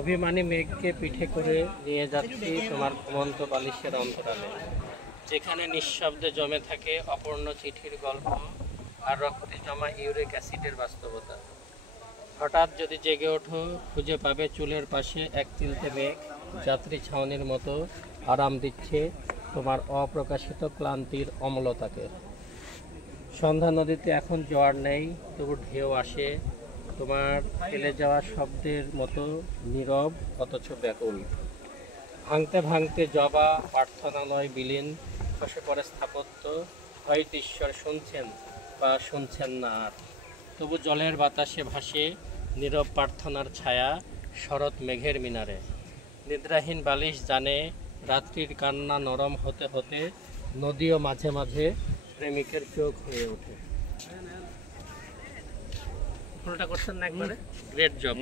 অভিমানী মেঘকে পিঠে করে নিয়ে যাচ্ছি তোমার ঘুমন্ত বালিশের অন্তরালে, যেখানে নিঃশব্দে জমে থাকে অপূর্ণ চিঠির গল্প আর রক্তে জমা ইউরিক অ্যাসিডের বাস্তবতা। হঠাৎ যদি জেগে ওঠো, খুঁজে পাবে চুলের পাশে এক চিলতে মেঘ যাত্রী ছাউনির মতো আরাম দিচ্ছে তোমার অপ্রকাশিত ক্লান্তির অমলতাকে। সন্ধ্যা নদীতে এখন জোয়ার নেই, তবু ঢেউ আসে তোমার ফেলে যাওয়া শব্দের মতো নীরব অথচ ব্যাকুল। ভাঙতে ভাঙতে জবা প্রার্থনালয় বিলীন, খসে পড়ে স্থাপত্য, হয়তো ঈশ্বর শুনছেন বা শুনছেন না আর। তবু জলের বাতাসে ভাসে নীরব প্রার্থনার ছায়া শরৎ মেঘের মিনারে। নিদ্রাহীন বালিশ জানে রাত্রির কান্না নরম হতে হতে নদীও মাঝে মাঝে প্রেমিকের চোখ হয়ে ওঠে। পুরোটা করছেন না একবারে? Great job.